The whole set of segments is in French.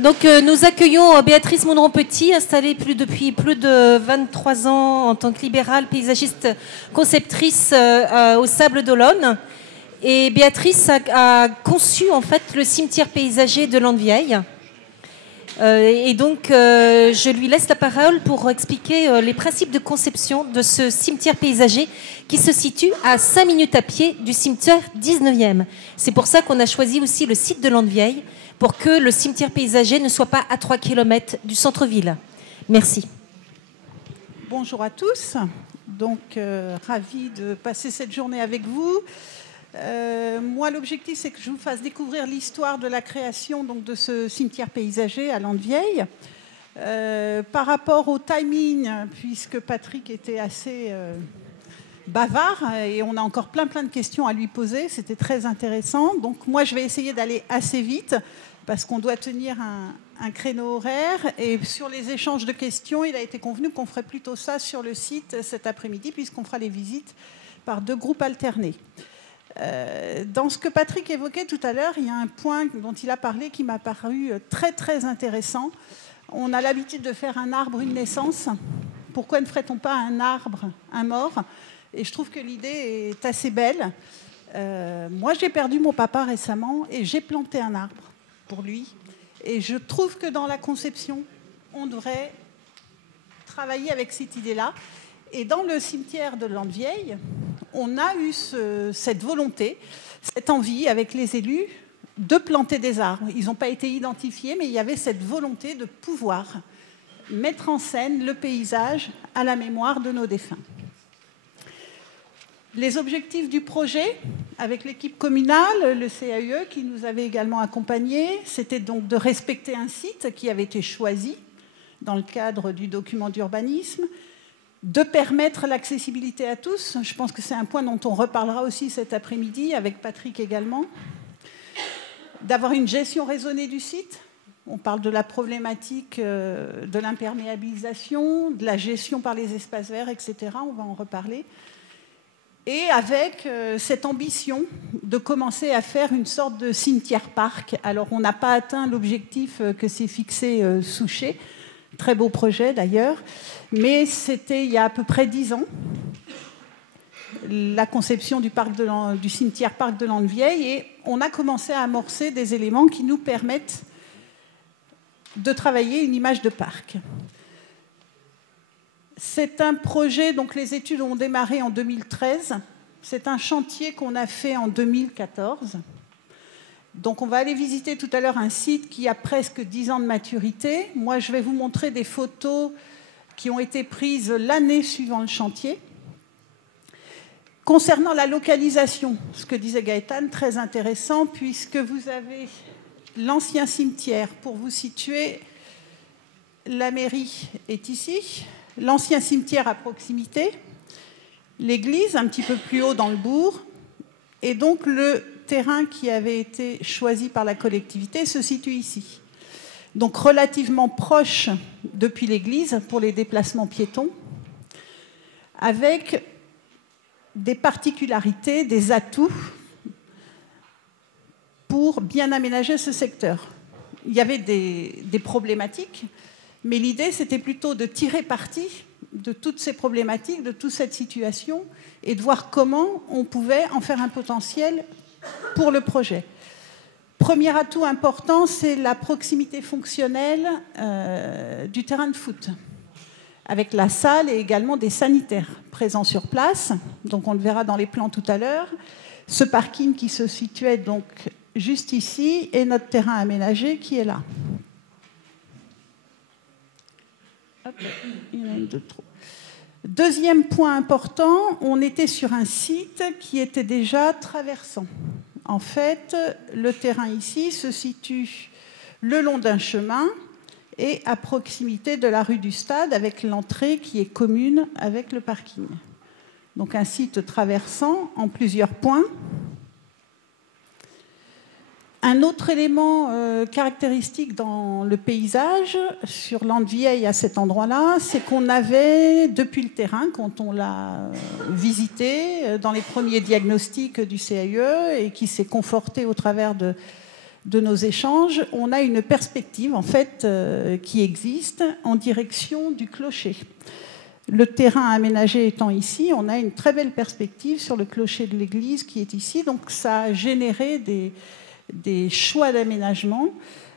Donc, nous accueillons Béatrice Mondron-Petit, installée depuis plus de 23 ans en tant que libérale paysagiste conceptrice au Sable d'Olonne. Et Béatrice a conçu en fait le cimetière paysager de Landevieille. Et donc, je lui laisse la parole pour expliquer les principes de conception de ce cimetière paysager qui se situe à 5 minutes à pied du cimetière 19e. C'est pour ça qu'on a choisi aussi le site de Landevieille, pour que le cimetière paysager ne soit pas à 3 km du centre-ville. Merci. Bonjour à tous. Donc, ravie de passer cette journée avec vous. Moi, l'objectif, c'est que je vous fasse découvrir l'histoire de la création donc, de ce cimetière paysager à Landevieille. Par rapport au timing, puisque Patrick était assez bavard et on a encore plein de questions à lui poser, c'était très intéressant. Donc, moi, je vais essayer d'aller assez vite parce qu'on doit tenir un créneau horaire. Et sur les échanges de questions, il a été convenu qu'on ferait plutôt ça sur le site cet après-midi, puisqu'on fera les visites par 2 groupes alternés. Dans ce que Patrick évoquait tout à l'heure, il y a un point dont il a parlé qui m'a paru très intéressant. On a l'habitude de faire un arbre, une naissance. Pourquoi ne ferait-on pas un arbre, un mort? Et je trouve que l'idée est assez belle. Moi, j'ai perdu mon papa récemment et j'ai planté un arbre pour lui. Et je trouve que dans la conception, on devrait travailler avec cette idée-là. Et dans le cimetière de Landevieille, on a eu cette volonté, cette envie avec les élus de planter des arbres. Ils n'ont pas été identifiés, mais il y avait cette volonté de pouvoir mettre en scène le paysage à la mémoire de nos défunts. Les objectifs du projet, avec l'équipe communale, le CAUE qui nous avait également accompagnés, c'était donc de respecter un site qui avait été choisi dans le cadre du document d'urbanisme, de permettre l'accessibilité à tous. Je pense que c'est un point dont on reparlera aussi cet après-midi, avec Patrick également. D'avoir une gestion raisonnée du site. On parle de la problématique de l'imperméabilisation, de la gestion par les espaces verts, etc. On va en reparler. Et avec cette ambition de commencer à faire une sorte de cimetière-parc. Alors, on n'a pas atteint l'objectif que s'est fixé Souchet. Très beau projet, d'ailleurs. Mais c'était il y a à peu près 10 ans, la conception du cimetière-parc de Landevieille. Et on a commencé à amorcer des éléments qui nous permettent de travailler une image de parc. C'est un projet, donc les études ont démarré en 2013. C'est un chantier qu'on a fait en 2014. Donc on va aller visiter tout à l'heure un site qui a presque 10 ans de maturité. Moi, je vais vous montrer des photos qui ont été prises l'année suivant le chantier. Concernant la localisation, ce que disait Gaëtan, très intéressant, puisque vous avez l'ancien cimetière. Pour vous situer, la mairie est ici. L'ancien cimetière à proximité, l'église un petit peu plus haut dans le bourg, et donc le terrain qui avait été choisi par la collectivité se situe ici. Donc relativement proche depuis l'église pour les déplacements piétons, avec des particularités, des atouts pour bien aménager ce secteur. Il y avait des problématiques, mais l'idée, c'était plutôt de tirer parti de toutes ces problématiques, de toute cette situation, et de voir comment on pouvait en faire un potentiel pour le projet. Premier atout important, c'est la proximité fonctionnelle du terrain de foot, avec la salle et également des sanitaires présents sur place. Donc on le verra dans les plans tout à l'heure. Ce parking qui se situait donc juste ici, et notre terrain aménagé qui est là. Hop, il y en a une de trop. Deuxième point important, on était sur un site qui était déjà traversant. En fait, le terrain ici se situe le long d'un chemin et à proximité de la rue du Stade, avec l'entrée qui est commune avec le parking. Donc un site traversant en plusieurs points. Un autre élément caractéristique dans le paysage sur Landevieille à cet endroit-là, c'est qu'on avait, depuis le terrain, quand on l'a visité, dans les premiers diagnostics du CAUE et qui s'est conforté au travers de nos échanges, on a une perspective en fait qui existe en direction du clocher. Le terrain aménagé étant ici, on a une très belle perspective sur le clocher de l'église qui est ici, donc ça a généré des choix d'aménagement.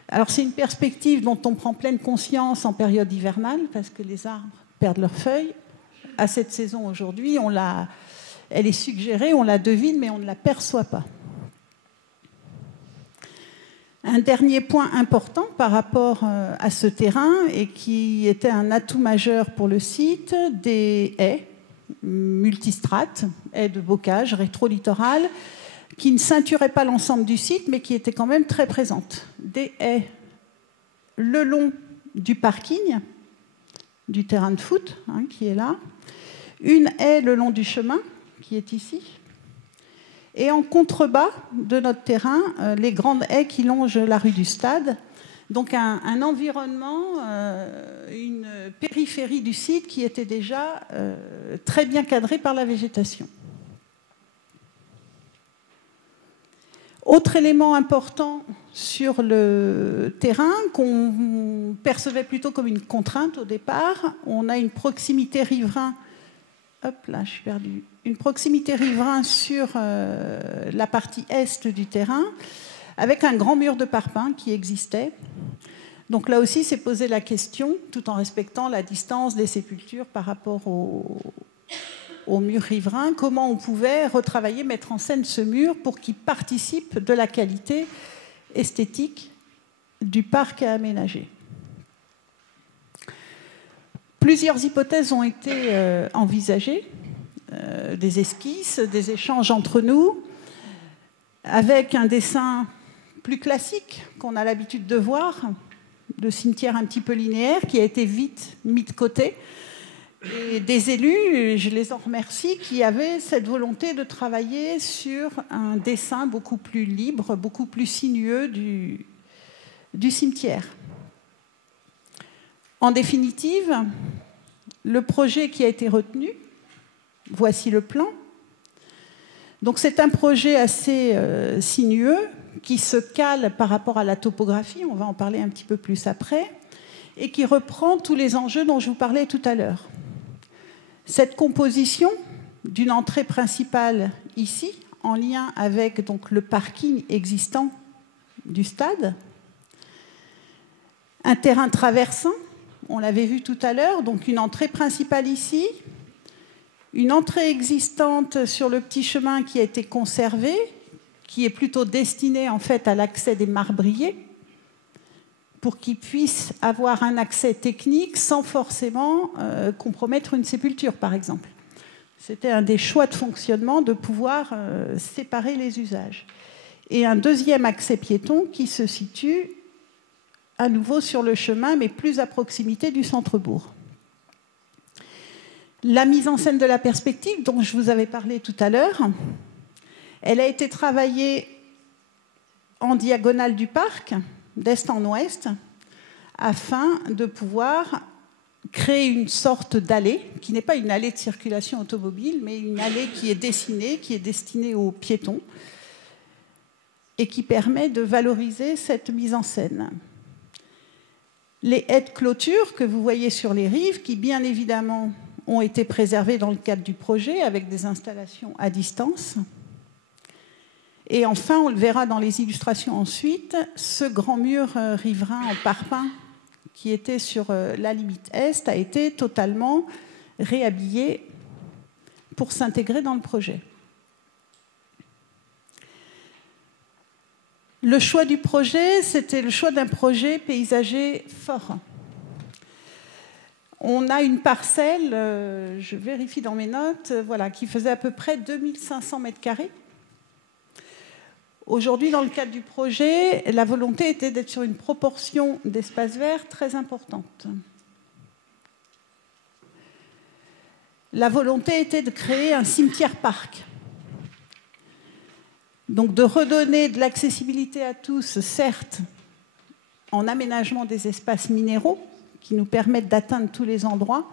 Alors c'est une perspective dont on prend pleine conscience en période hivernale parce que les arbres perdent leurs feuilles. À cette saison aujourd'hui, elle est suggérée, on la devine, mais on ne la perçoit pas. Un dernier point important par rapport à ce terrain et qui était un atout majeur pour le site, des haies multistrates, haies de bocage, rétro-littorales, qui ne ceinturaient pas l'ensemble du site, mais qui étaient quand même très présentes. Des haies le long du parking, du terrain de foot, qui est là, une haie le long du chemin, qui est ici, et en contrebas de notre terrain, les grandes haies qui longent la rue du Stade. Donc un environnement, une périphérie du site qui était déjà très bien cadrée par la végétation. Autre élément important sur le terrain qu'on percevait plutôt comme une contrainte au départ, on a une proximité riverain. Hop là, je suis perdue. Une proximité riverain sur la partie est du terrain, avec un grand mur de parpaing qui existait. Donc là aussi, c'est poser la question, tout en respectant la distance des sépultures par rapport au mur riverain, comment on pouvait retravailler, mettre en scène ce mur pour qu'il participe de la qualité esthétique du parc à aménager. Plusieurs hypothèses ont été envisagées, des esquisses, des échanges entre nous, avec un dessin plus classique qu'on a l'habitude de voir, de cimetière un petit peu linéaire, qui a été vite mis de côté, et des élus, je les en remercie, qui avaient cette volonté de travailler sur un dessin beaucoup plus libre, beaucoup plus sinueux du cimetière. En définitive, le projet qui a été retenu, voici le plan. Donc c'est un projet assez sinueux qui se cale par rapport à la topographie, on va en parler un petit peu plus après, et qui reprend tous les enjeux dont je vous parlais tout à l'heure. Cette composition d'une entrée principale ici, en lien avec donc, le parking existant du stade, un terrain traversant, on l'avait vu tout à l'heure, donc une entrée principale ici, une entrée existante sur le petit chemin qui a été conservée, qui est plutôt destinée en fait à l'accès des marbriers, pour qu'ils puissent avoir un accès technique sans forcément compromettre une sépulture, par exemple. C'était un des choix de fonctionnement de pouvoir séparer les usages. Et un deuxième accès piéton qui se situe à nouveau sur le chemin, mais plus à proximité du centre-bourg. La mise en scène de la perspective, dont je vous avais parlé tout à l'heure, elle a été travaillée en diagonale du parc, d'est en ouest, afin de pouvoir créer une sorte d'allée, qui n'est pas une allée de circulation automobile, mais une allée qui est destinée aux piétons, et qui permet de valoriser cette mise en scène. Les haies de clôture que vous voyez sur les rives, qui bien évidemment ont été préservées dans le cadre du projet, avec des installations à distance. Et enfin, on le verra dans les illustrations ensuite, ce grand mur riverain en parpaing qui était sur la limite est a été totalement réhabillé pour s'intégrer dans le projet. Le choix du projet, c'était le choix d'un projet paysager fort. On a une parcelle, je vérifie dans mes notes, voilà, qui faisait à peu près 2500 mètres carrés, Aujourd'hui, dans le cadre du projet, la volonté était d'être sur une proportion d'espaces verts très importante. La volonté était de créer un cimetière-parc. Donc de redonner de l'accessibilité à tous, certes, en aménagement des espaces minéraux, qui nous permettent d'atteindre tous les endroits,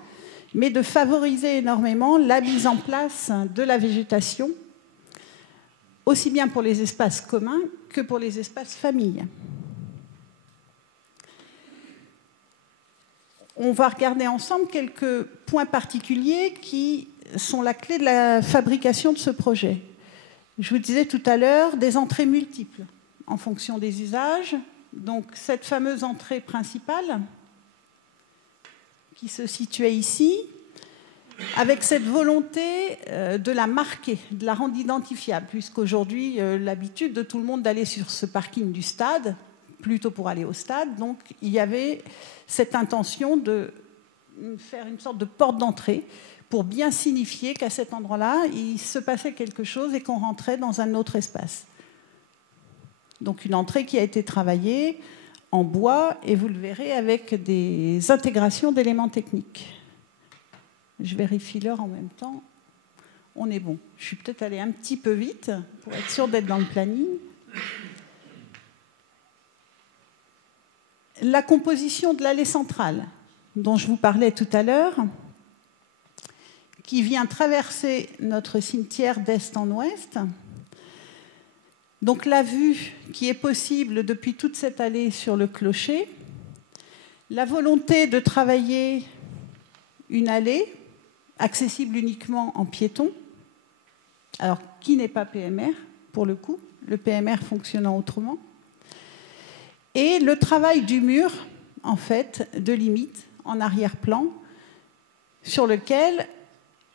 mais de favoriser énormément la mise en place de la végétation, aussi bien pour les espaces communs que pour les espaces familles. On va regarder ensemble quelques points particuliers qui sont la clé de la fabrication de ce projet. Je vous disais tout à l'heure, des entrées multiples en fonction des usages. Donc cette fameuse entrée principale qui se situait ici, avec cette volonté de la marquer, de la rendre identifiable, puisqu'aujourd'hui, l'habitude de tout le monde d'aller sur ce parking du stade, plutôt pour aller au stade, donc il y avait cette intention de faire une sorte de porte d'entrée pour bien signifier qu'à cet endroit-là, il se passait quelque chose et qu'on rentrait dans un autre espace. Donc une entrée qui a été travaillée en bois, et vous le verrez, avec des intégrations d'éléments techniques. Je vérifie l'heure en même temps. On est bon. Je suis peut-être allée un petit peu vite pour être sûre d'être dans le planning. La composition de l'allée centrale, dont je vous parlais tout à l'heure, qui vient traverser notre cimetière d'est en ouest. Donc la vue qui est possible depuis toute cette allée sur le clocher, la volonté de travailler une allée accessible uniquement en piéton, alors qui n'est pas PMR pour le coup, le PMR fonctionnant autrement, et le travail du mur, en fait, de limite en arrière-plan, sur lequel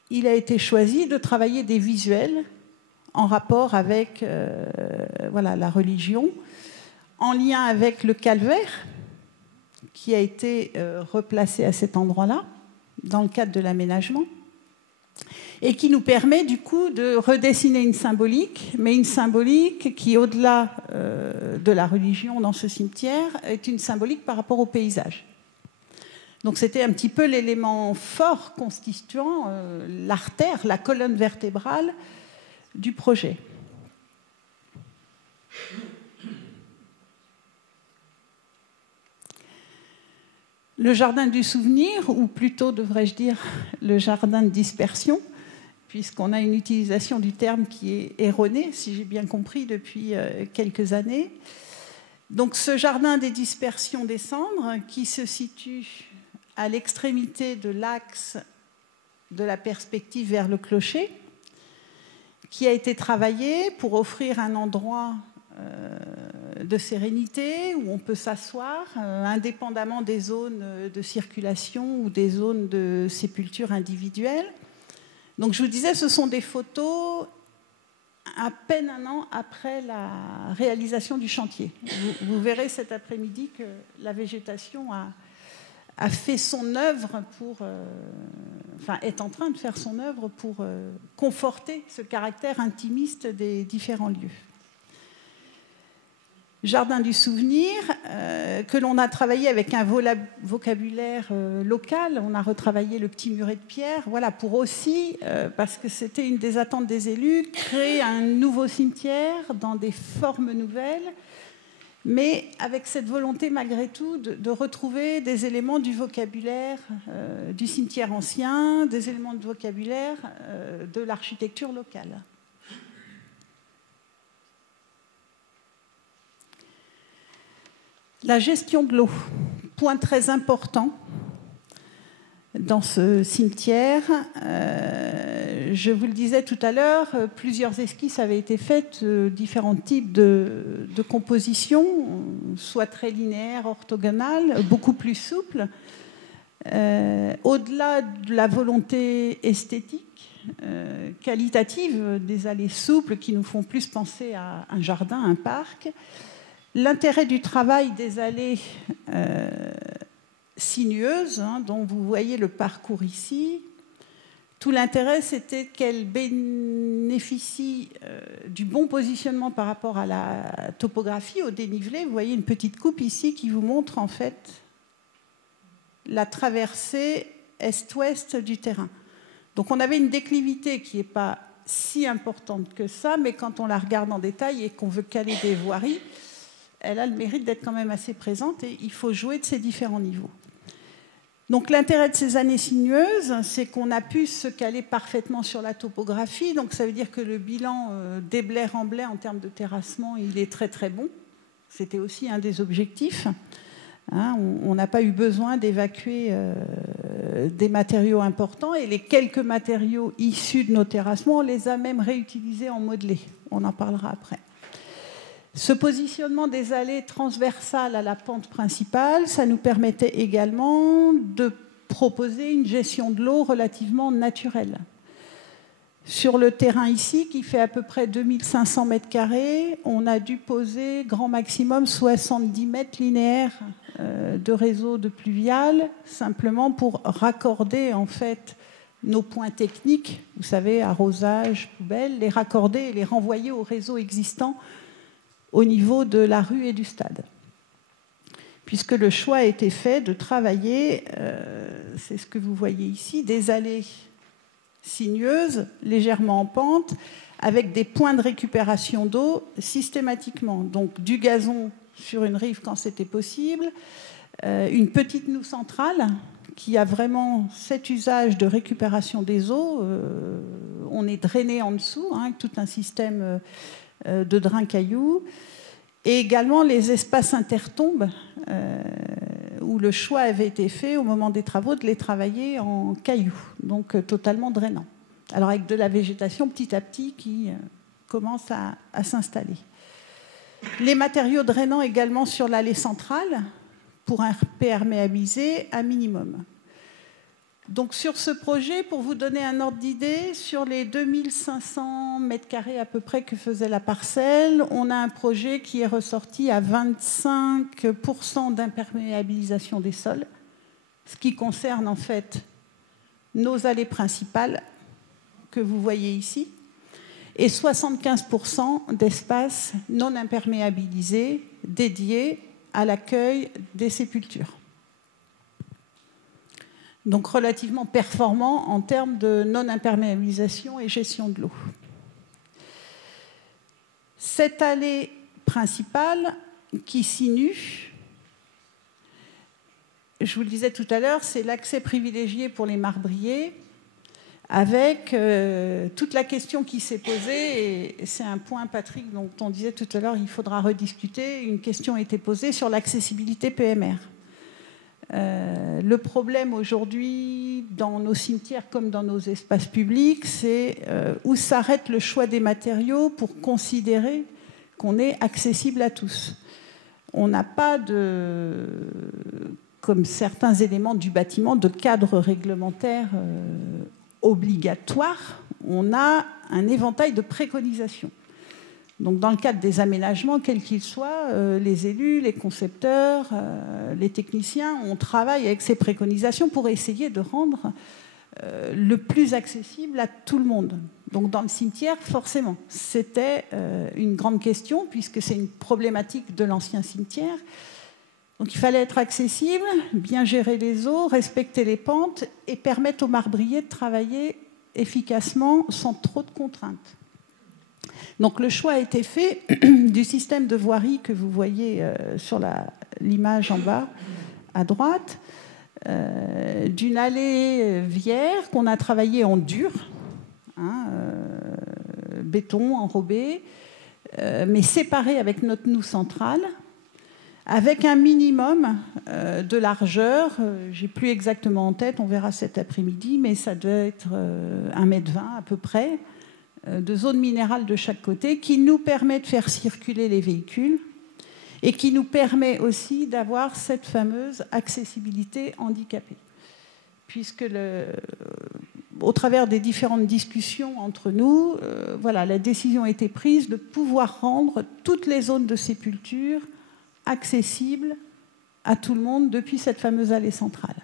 il a été choisi de travailler des visuels en rapport avec voilà, la religion, en lien avec le calvaire qui a été replacé à cet endroit-là, dans le cadre de l'aménagement, et qui nous permet du coup de redessiner une symbolique, mais une symbolique qui, au-delà de la religion dans ce cimetière, est une symbolique par rapport au paysage. Donc c'était un petit peu l'élément fort constituant l'artère, la colonne vertébrale du projet. Le jardin du souvenir, ou plutôt devrais-je dire le jardin de dispersion, puisqu'on a une utilisation du terme qui est erronée, si j'ai bien compris, depuis quelques années. Donc ce jardin des dispersions des cendres, qui se situe à l'extrémité de l'axe de la perspective vers le clocher, qui a été travaillé pour offrir un endroit de sérénité où on peut s'asseoir, indépendamment des zones de circulation ou des zones de sépulture individuelle. Donc je vous disais, ce sont des photos à peine un an après la réalisation du chantier. Vous verrez cet après-midi que la végétation a fait son œuvre pour, enfin est en train de faire son œuvre pour conforter ce caractère intimiste des différents lieux. Jardin du souvenir, que l'on a travaillé avec un vocabulaire local. On a retravaillé le petit muret de pierre, voilà, pour aussi, parce que c'était une des attentes des élus, créer un nouveau cimetière dans des formes nouvelles, mais avec cette volonté malgré tout de retrouver des éléments du vocabulaire du cimetière ancien, des éléments de vocabulaire de l'architecture locale. La gestion de l'eau, point très important dans ce cimetière. Je vous le disais tout à l'heure, plusieurs esquisses avaient été faites, différents types de compositions, soit très linéaires, orthogonales, beaucoup plus souples. Au-delà de la volonté esthétique, qualitative des allées souples qui nous font plus penser à un jardin, un parc, l'intérêt du travail des allées sinueuses, dont vous voyez le parcours ici, Tout l'intérêt, c'était qu'elle bénéficie du bon positionnement par rapport à la topographie, au dénivelé. Vous voyez une petite coupe ici qui vous montre en fait la traversée est-ouest du terrain. Donc on avait une déclivité qui n'est pas si importante que ça, mais quand on la regarde en détail et qu'on veut caler des voiries, elle a le mérite d'être quand même assez présente et il faut jouer de ces différents niveaux. Donc l'intérêt de ces années sinueuses, c'est qu'on a pu se caler parfaitement sur la topographie. Donc ça veut dire que le bilan des blais-remblais en termes de terrassement, il est très très bon. C'était aussi un des objectifs. Hein, on n'a pas eu besoin d'évacuer des matériaux importants et les quelques matériaux issus de nos terrassements, on les a même réutilisés en modelé. On en parlera après. Ce positionnement des allées transversales à la pente principale, ça nous permettait également de proposer une gestion de l'eau relativement naturelle. Sur le terrain ici, qui fait à peu près 2500 mètres carrés, on a dû poser grand maximum 70 mètres linéaires de réseau de pluvial, simplement pour raccorder en fait nos points techniques, vous savez, arrosage, poubelle, les raccorder et les renvoyer au réseau existant au niveau de la rue et du stade. Puisque le choix a été fait de travailler, c'est ce que vous voyez ici, des allées sinueuses, légèrement en pente, avec des points de récupération d'eau systématiquement. Donc du gazon sur une rive quand c'était possible, une petite noue centrale qui a vraiment cet usage de récupération des eaux. On est drainé en dessous, hein, avec tout un système de drain cailloux, et également les espaces intertombes où le choix avait été fait au moment des travaux de les travailler en cailloux, donc totalement drainant. Alors avec de la végétation petit à petit qui commence à s'installer. Les matériaux drainants également sur l'allée centrale pour imperméabiliser à minimum. Donc sur ce projet, pour vous donner un ordre d'idée, sur les 2500 mètres carrés à peu près que faisait la parcelle, on a un projet qui est ressorti à 25% d'imperméabilisation des sols, ce qui concerne en fait nos allées principales que vous voyez ici, et 75% d'espace non imperméabilisé dédié à l'accueil des sépultures. Donc relativement performant en termes de non-imperméabilisation et gestion de l'eau. Cette allée principale qui sinue, je vous le disais tout à l'heure, c'est l'accès privilégié pour les marbriers, avec toute la question qui s'est posée, et c'est un point, Patrick, dont on disait tout à l'heure, il faudra rediscuter, une question a été posée sur l'accessibilité PMR. Le problème aujourd'hui dans nos cimetières comme dans nos espaces publics, c'est où s'arrête le choix des matériaux pour considérer qu'on est accessible à tous. On n'a pas de, comme certains éléments du bâtiment, de cadre réglementaire obligatoire. On a un éventail de préconisations. Donc, dans le cadre des aménagements, quels qu'ils soient, les élus, les concepteurs, les techniciens, on travaille avec ces préconisations pour essayer de rendre le plus accessible à tout le monde. Donc, dans le cimetière, forcément, c'était une grande question, puisque c'est une problématique de l'ancien cimetière. Donc, il fallait être accessible, bien gérer les eaux, respecter les pentes et permettre aux marbriers de travailler efficacement sans trop de contraintes. Donc le choix a été fait du système de voirie que vous voyez sur l'image en bas à droite, d'une allée vière qu'on a travaillée en dur, hein, béton enrobé, mais séparée avec notre noue centrale, avec un minimum de largeur, j'ai plus exactement en tête, on verra cet après-midi, mais ça doit être 1,20 m à peu près, de zone minérale de chaque côté, qui nous permet de faire circuler les véhicules et qui nous permet aussi d'avoir cette fameuse accessibilité handicapée. Puisque au travers des différentes discussions entre nous, voilà, la décision a été prise de pouvoir rendre toutes les zones de sépulture accessibles à tout le monde depuis cette fameuse allée centrale.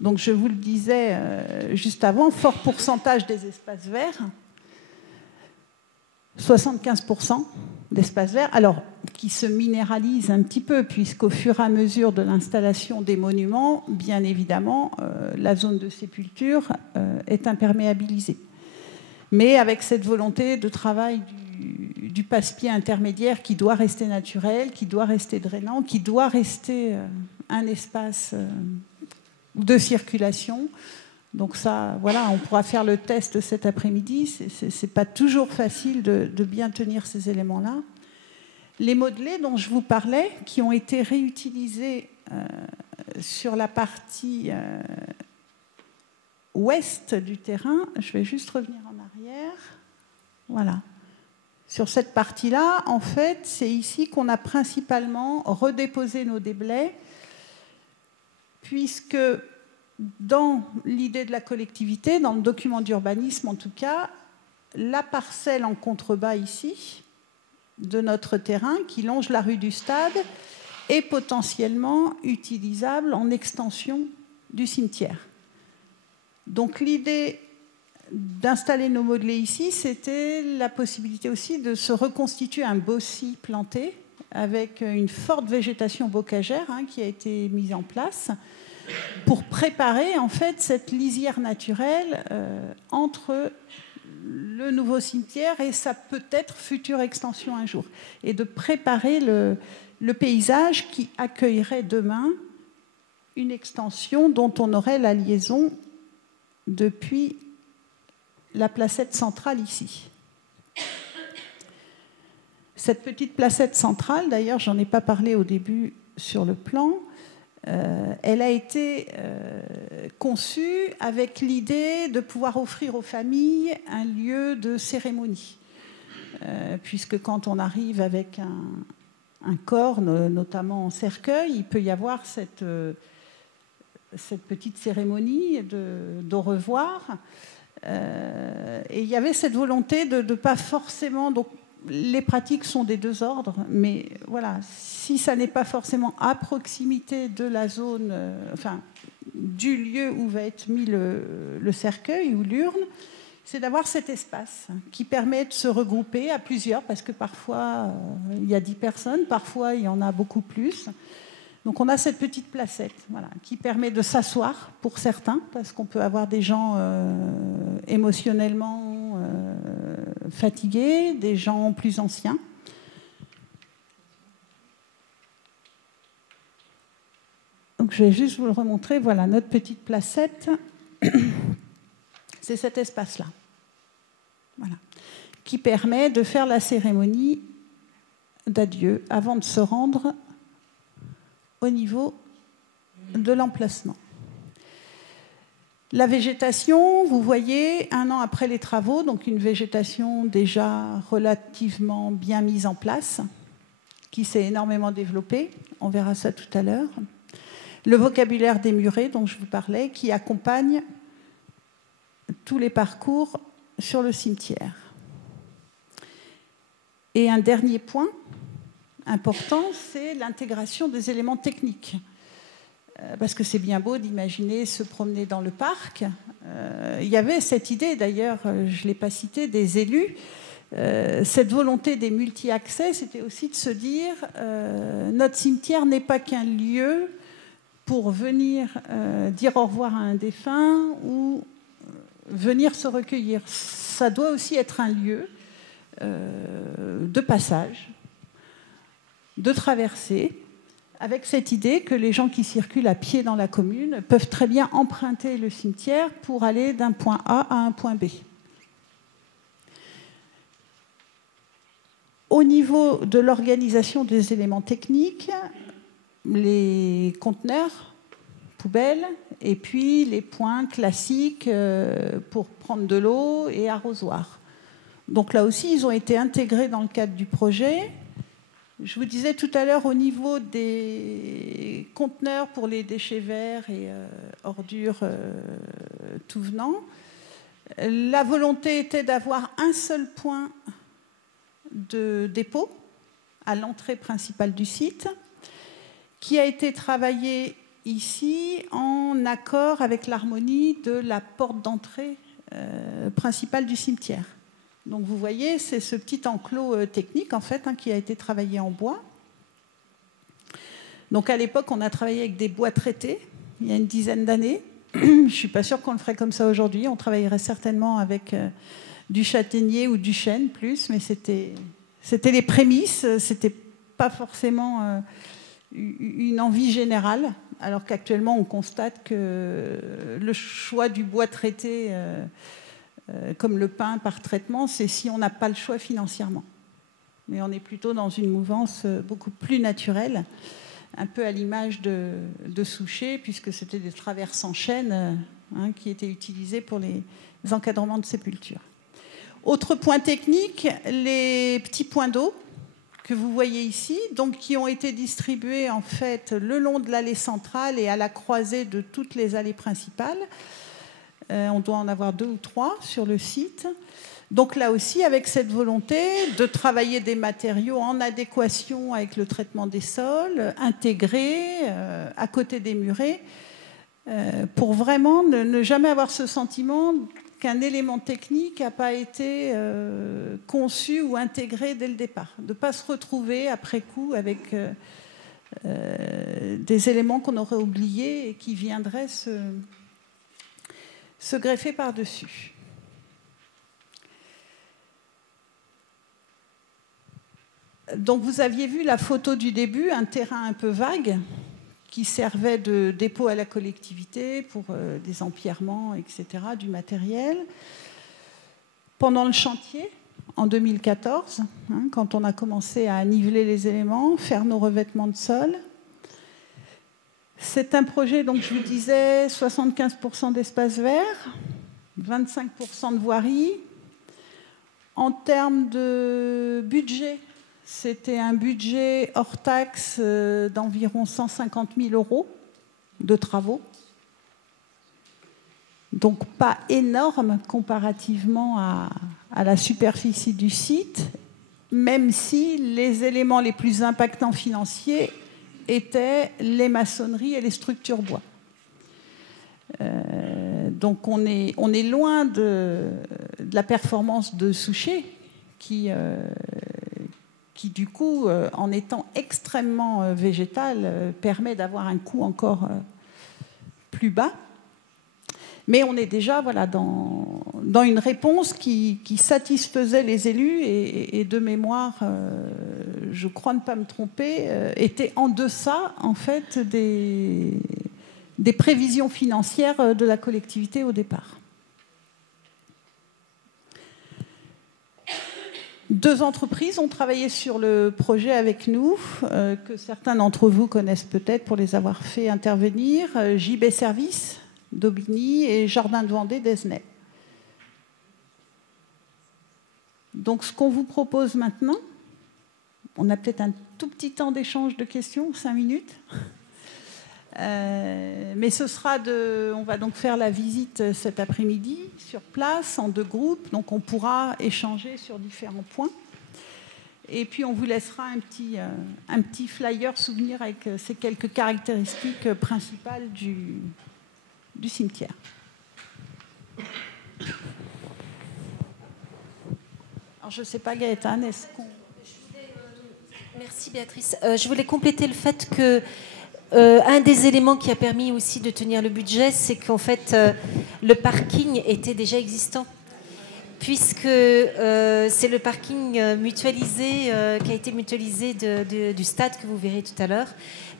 Donc je vous le disais juste avant, fort pourcentage des espaces verts, 75% d'espaces verts, alors qui se minéralisent un petit peu, puisqu'au fur et à mesure de l'installation des monuments, bien évidemment, la zone de sépulture est imperméabilisée. Mais avec cette volonté de travail du passe-pied intermédiaire qui doit rester naturel, qui doit rester drainant, qui doit rester un espace de circulation. Donc ça, voilà, on pourra faire le test cet après-midi. C'est pas toujours facile de bien tenir ces éléments-là. Les modelés dont je vous parlais, qui ont été réutilisés sur la partie ouest du terrain, je vais juste revenir en arrière. Voilà. Sur cette partie-là, en fait, c'est ici qu'on a principalement redéposé nos déblais, puisque dans l'idée de la collectivité, dans le document d'urbanisme en tout cas, la parcelle en contrebas ici, de notre terrain, qui longe la rue du Stade, est potentiellement utilisable en extension du cimetière. Donc l'idée d'installer nos modelés ici, c'était la possibilité aussi de se reconstituer un bossis planté avec une forte végétation bocagère qui a été mise en place pour préparer en fait cette lisière naturelle entre le nouveau cimetière et sa peut-être future extension un jour, et de préparer le paysage qui accueillerait demain une extension dont on aurait la liaison depuis la placette centrale ici. Cette petite placette centrale, d'ailleurs, j'en ai pas parlé au début sur le plan, elle a été conçue avec l'idée de pouvoir offrir aux familles un lieu de cérémonie. Puisque quand on arrive avec un corps, notamment en cercueil, il peut y avoir cette petite cérémonie d'au revoir. Et il y avait cette volonté de ne pas forcément... Donc, les pratiques sont des deux ordres, mais voilà, si ça n'est pas forcément à proximité de la zone, enfin, du lieu où va être mis le cercueil ou l'urne, c'est d'avoir cet espace qui permet de se regrouper à plusieurs, parce que parfois il y a 10 personnes, parfois il y en a beaucoup plus. Donc on a cette petite placette, voilà, qui permet de s'asseoir pour certains, parce qu'on peut avoir des gens émotionnellement fatigués, des gens plus anciens. Donc je vais juste vous le remontrer. Voilà, notre petite placette, c'est cet espace-là, voilà, qui permet de faire la cérémonie d'adieu avant de se rendre au niveau de l'emplacement. La végétation, vous voyez, 1 an après les travaux, donc une végétation déjà relativement bien mise en place, qui s'est énormément développée, on verra ça tout à l'heure. Le vocabulaire des murets dont je vous parlais, qui accompagne tous les parcours sur le cimetière. Et un dernier point important, c'est l'intégration des éléments techniques. Parce que c'est bien beau d'imaginer se promener dans le parc. Il y avait cette idée, d'ailleurs, je ne l'ai pas cité, des élus. Cette volonté des multi-accès, c'était aussi de se dire notre cimetière n'est pas qu'un lieu pour venir dire au revoir à un défunt ou venir se recueillir. Ça doit aussi être un lieu de passage, de traversée, avec cette idée que les gens qui circulent à pied dans la commune peuvent très bien emprunter le cimetière pour aller d'un point A à un point B. Au niveau de l'organisation des éléments techniques, les conteneurs, poubelles, et puis les points classiques pour prendre de l'eau et arrosoirs. Donc là aussi, ils ont été intégrés dans le cadre du projet. Je vous disais tout à l'heure, au niveau des conteneurs pour les déchets verts et ordures tout venant, la volonté était d'avoir un seul point de dépôt à l'entrée principale du site, qui a été travaillé ici en accord avec l'harmonie de la porte d'entrée principale du cimetière. Donc vous voyez, c'est ce petit enclos technique en fait, hein, qui a été travaillé en bois. Donc à l'époque, on a travaillé avec des bois traités, il y a une dizaine d'années. Je ne suis pas sûre qu'on le ferait comme ça aujourd'hui. On travaillerait certainement avec du châtaignier ou du chêne plus, mais c'était les prémices, c'était pas forcément une envie générale, alors qu'actuellement on constate que le choix du bois traité comme le pin par traitement, c'est si on n'a pas le choix financièrement. Mais on est plutôt dans une mouvance beaucoup plus naturelle, un peu à l'image de Souchet, puisque c'était des traverses en chêne qui étaient utilisées pour les encadrements de sépulture. Autre point technique, les petits points d'eau que vous voyez ici, donc qui ont été distribués en fait le long de l'allée centrale et à la croisée de toutes les allées principales. On doit en avoir 2 ou 3 sur le site. Donc là aussi, avec cette volonté de travailler des matériaux en adéquation avec le traitement des sols, intégrés, à côté des murets, pour vraiment ne jamais avoir ce sentiment qu'un élément technique n'a pas été conçu ou intégré dès le départ. De ne pas se retrouver après coup avec des éléments qu'on aurait oubliés et qui viendraient se greffer par-dessus. Donc vous aviez vu la photo du début, un terrain un peu vague qui servait de dépôt à la collectivité pour des empierrements, etc., du matériel. Pendant le chantier, en 2014, quand on a commencé à niveler les éléments, faire nos revêtements de sol, c'est un projet, donc je vous disais, 75% d'espace vert, 25% de voirie. En termes de budget, c'était un budget hors taxe d'environ 150 000 € de travaux. Donc pas énorme comparativement à la superficie du site, même si les éléments les plus impactants financiers étaient les maçonneries et les structures bois. Donc on est loin de la performance de Souchet, qui du coup, en étant extrêmement végétal, permet d'avoir un coût encore plus bas. Mais on est déjà dans une réponse qui satisfaisait les élus et de mémoire, je crois ne pas me tromper, était en deçà en fait des prévisions financières de la collectivité au départ. 2 entreprises ont travaillé sur le projet avec nous, que certains d'entre vous connaissent peut-être pour les avoir fait intervenir, JB Service d'Aubigny et Jardin de Vendée d'Esnay. Donc ce qu'on vous propose maintenant, on a peut-être un tout petit temps d'échange de questions, 5 minutes. Mais ce sera on va donc faire la visite cet après-midi sur place en 2 groupes, donc on pourra échanger sur différents points. Et puis on vous laissera un petit flyer souvenir avec ces quelques caractéristiques principales du cimetière. Alors je ne sais pas, Gaëtane, est-ce qu'on... Merci Béatrice. Je voulais compléter le fait que un des éléments qui a permis aussi de tenir le budget, c'est qu'en fait, le parking était déjà existant, puisque c'est le parking mutualisé qui a été mutualisé du stade que vous verrez tout à l'heure,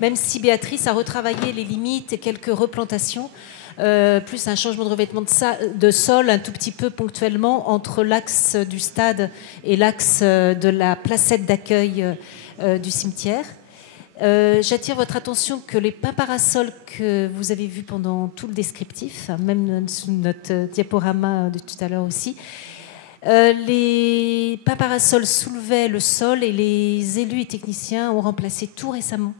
même si Béatrice a retravaillé les limites et quelques replantations, plus un changement de revêtement de sol un tout petit peu ponctuellement entre l'axe du stade et l'axe de la placette d'accueil du cimetière. J'attire votre attention que les pins parasols que vous avez vus pendant tout le descriptif, même sous notre diaporama de tout à l'heure aussi, les pins parasols soulevaient le sol et les élus et techniciens ont remplacé tout récemment.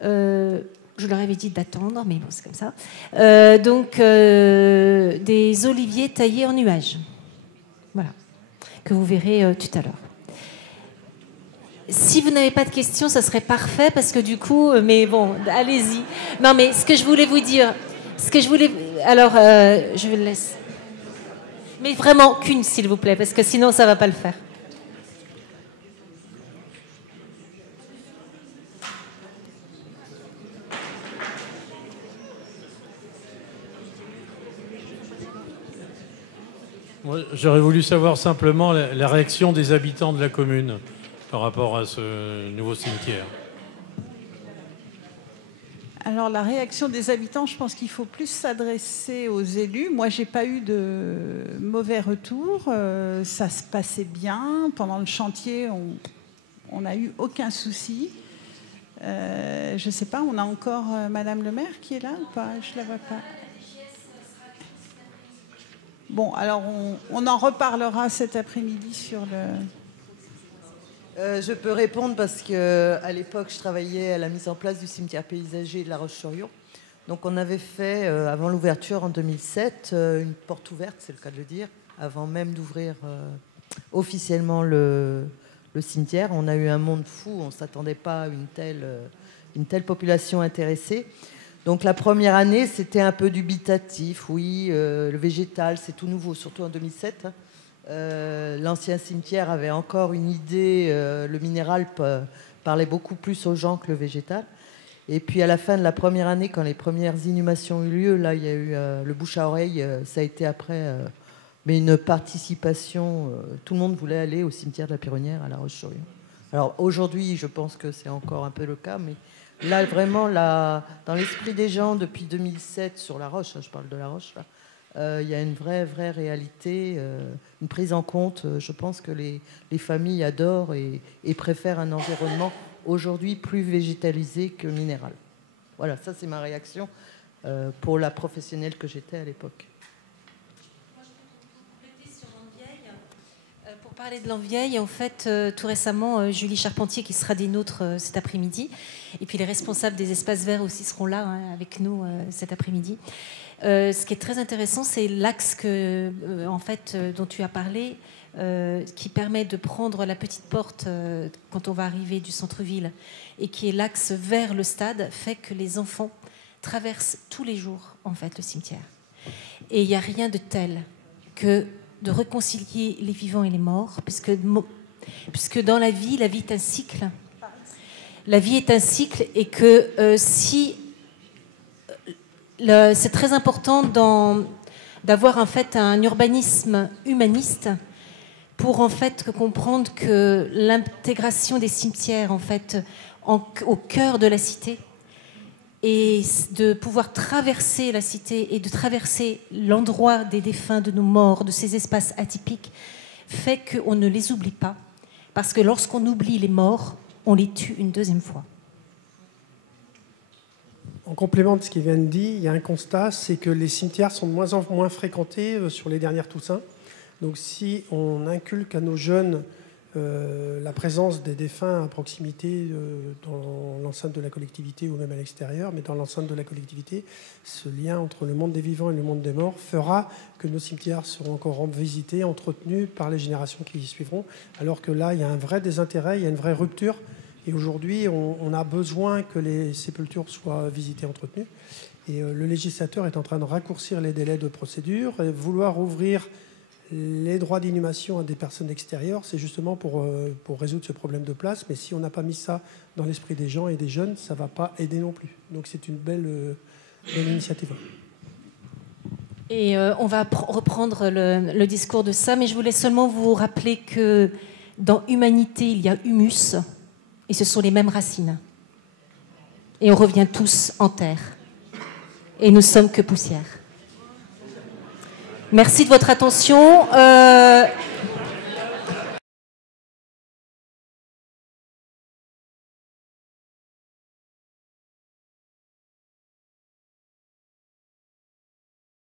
Je leur avais dit d'attendre, mais bon, c'est comme ça. Donc, des oliviers taillés en nuages. Voilà. Que vous verrez tout à l'heure. Si vous n'avez pas de questions, ça serait parfait parce que du coup, mais bon, allez-y. Non, mais ce que je voulais vous dire, alors, je vous le laisse. Mais vraiment qu'une, s'il vous plaît, parce que sinon, ça va pas le faire. J'aurais voulu savoir simplement la réaction des habitants de la commune par rapport à ce nouveau cimetière. Alors la réaction des habitants, je pense qu'il faut plus s'adresser aux élus. Moi, j'ai pas eu de mauvais retours. Ça se passait bien. Pendant le chantier, on n'a eu aucun souci. Je sais pas, on a encore Madame le maire qui est là ou pas? Je la vois pas. Bon, alors on en reparlera cet après-midi sur le... Je peux répondre parce qu'à l'époque, je travaillais à la mise en place du cimetière paysager de La Roche-sur-Yon. Donc on avait fait, avant l'ouverture en 2007, une porte ouverte, c'est le cas de le dire, avant même d'ouvrir officiellement le cimetière. On a eu un monde fou, on ne s'attendait pas à une telle population intéressée. Donc la première année, c'était un peu dubitatif. Oui, le végétal, c'est tout nouveau, surtout en 2007. L'ancien cimetière avait encore une idée. Le minéral parlait beaucoup plus aux gens que le végétal. Et puis à la fin de la première année, quand les premières inhumations ont eu lieu, là, il y a eu le bouche à oreille. Ça a été après, mais une participation. Tout le monde voulait aller au cimetière de la Pironnière à La Roche-sur-Yon. Alors aujourd'hui, je pense que c'est encore un peu le cas, mais là, vraiment, dans l'esprit des gens, depuis 2007, sur La Roche, je parle de La Roche, là, il y a une vraie réalité, une prise en compte. Je pense que les familles adorent et préfèrent un environnement aujourd'hui plus végétalisé que minéral. Voilà, ça c'est ma réaction pour la professionnelle que j'étais à l'époque. Pour parler de l'Envieille, en fait, tout récemment, Julie Charpentier, qui sera des nôtres cet après-midi, et puis les responsables des espaces verts aussi seront là avec nous cet après-midi. Ce qui est très intéressant, c'est l'axe dont tu as parlé, qui permet de prendre la petite porte quand on va arriver du centre-ville, et qui est l'axe vers le stade, fait que les enfants traversent tous les jours en fait le cimetière. Et il n'y a rien de tel que de réconcilier les vivants et les morts, puisque dans la vie est un cycle. La vie est un cycle, et que c'est très important d'avoir en fait un urbanisme humaniste pour en fait comprendre que l'intégration des cimetières en fait au cœur de la cité, et de pouvoir traverser la cité et de traverser l'endroit des défunts, de nos morts, de ces espaces atypiques, fait qu'on ne les oublie pas. Parce que lorsqu'on oublie les morts, on les tue une deuxième fois. En complément de ce qui vient de dire, il y a un constat, c'est que les cimetières sont de moins en moins fréquentés sur les dernières Toussaint. Donc si on inculque à nos jeunes la présence des défunts à proximité dans l'enceinte de la collectivité ou même à l'extérieur, mais dans l'enceinte de la collectivité, ce lien entre le monde des vivants et le monde des morts fera que nos cimetières seront encore visités, entretenus par les générations qui y suivront, alors que là, il y a un vrai désintérêt, il y a une vraie rupture. Et aujourd'hui, on a besoin que les sépultures soient visitées, entretenues. Et le législateur est en train de raccourcir les délais de procédure et vouloir ouvrir les droits d'inhumation à des personnes extérieures, c'est justement pour résoudre ce problème de place. Mais si on n'a pas mis ça dans l'esprit des gens et des jeunes, ça ne va pas aider non plus. Donc c'est une belle initiative. Et on va reprendre le discours de ça, mais je voulais seulement vous rappeler que dans humanité, il y a humus, et ce sont les mêmes racines. Et on revient tous en terre. Et nous sommes que poussière. Merci de votre attention.